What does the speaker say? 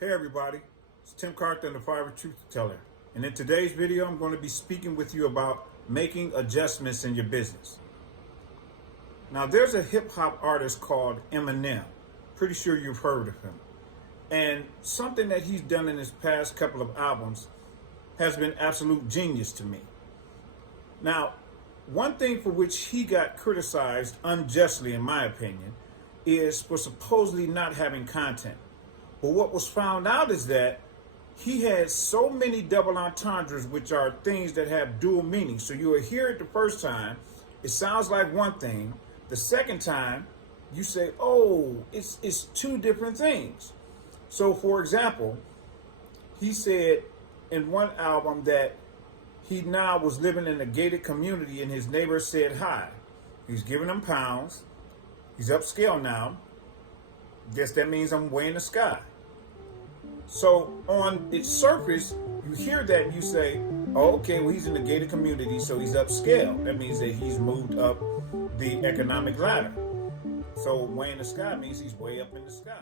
Hey everybody, it's Tim Carthon, the Five Truth Teller. And in today's video, I'm going to be speaking with you about making adjustments in your business. Now, there's a hip hop artist called Eminem. Pretty sure you've heard of him. And something that he's done in his past couple of albums has been absolute genius to me. Now, one thing for which he got criticized unjustly, in my opinion, is for supposedly not having content. But what was found out is that he had so many double entendres, which are things that have dual meaning. So you will hear it the first time, it sounds like one thing. The second time, you say, oh, it's two different things. So for example, he said in one album that he now was living in a gated community and his neighbor said hi. He's giving him pounds. He's upscale now. Guess that means I'm way in the sky. So on its surface, you hear that and you say, oh, okay, well, he's in the gated community, so he's upscale. That means that he's moved up the economic ladder. So way in the sky means he's way up in the sky.